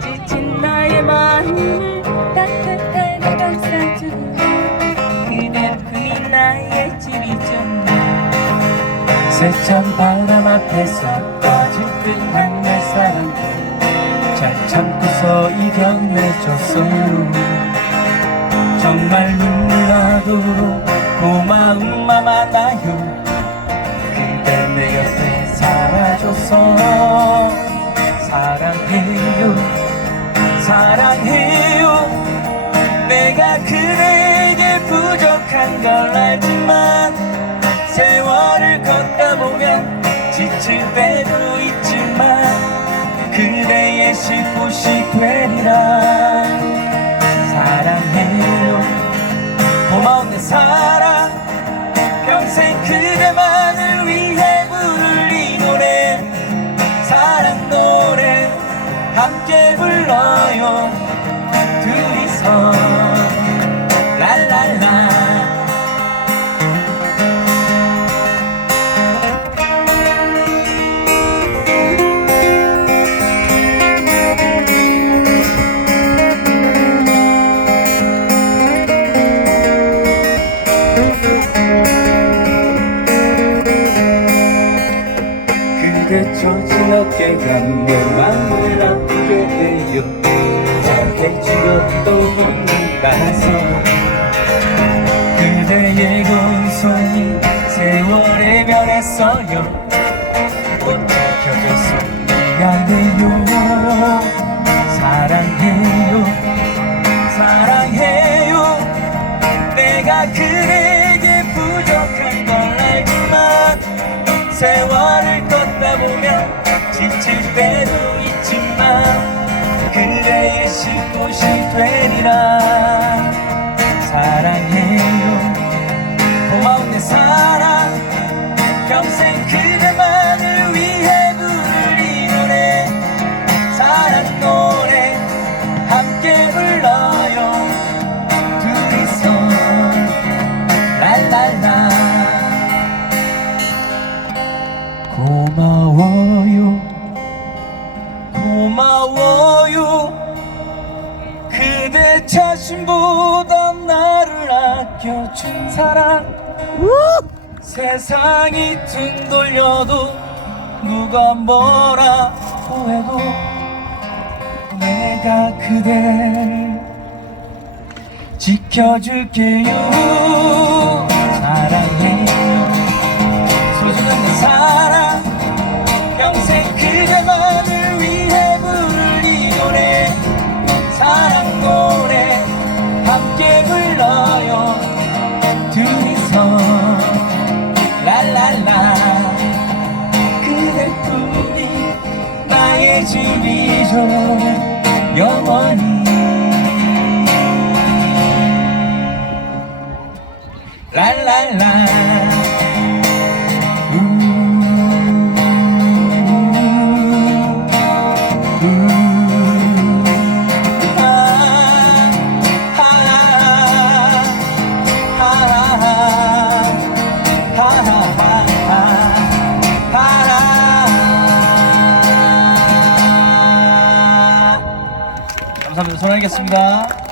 지친 나의 마음을 따뜻하게 감싸줘 그댄 그이 나의 집이죠 세찬 바람 앞에서 꺼질 듯한 내 사랑도 잘 참고서 이겨내줬어 정말 눈물 나도록 고마운 맘 하나요. 한 걸 알지만 세월을 걷다 보면 지칠 때도 있지만 그대의 쉴 곳이 되리라 사랑해요. 고마운 내 사랑 평생 그대만을 위해 부를 이 노래. 사랑 노래 함께 불러요. 둘이서 그대 처진 어깨가 내 맘을 아프게 해요. 잘해주었던 혼자서. 그대의 그 손이 세월에 변했어요. 세월을 걷다 보면 지칠 때도 있지만 그대의 쉴 곳이 되리라. 사랑해요. 고마운 내 사랑. 평생 그대만을 위해 부를 이 노래 사랑 노래 함께 불러 고마워요. 고마워요. 그대 자신보다 나를 아껴준 사랑. 세상이 등 돌려도 누가 뭐라고 해도 내가 그댈 지켜줄게요. 사랑해요 소중한 내 사랑 평생 그대만을 위해 부를 이 노래 사랑 노래 함께 불러요. 둘이서. 랄랄라. 그대뿐이 나의 집이죠. 영원히. 랄랄라 전화하겠습니다.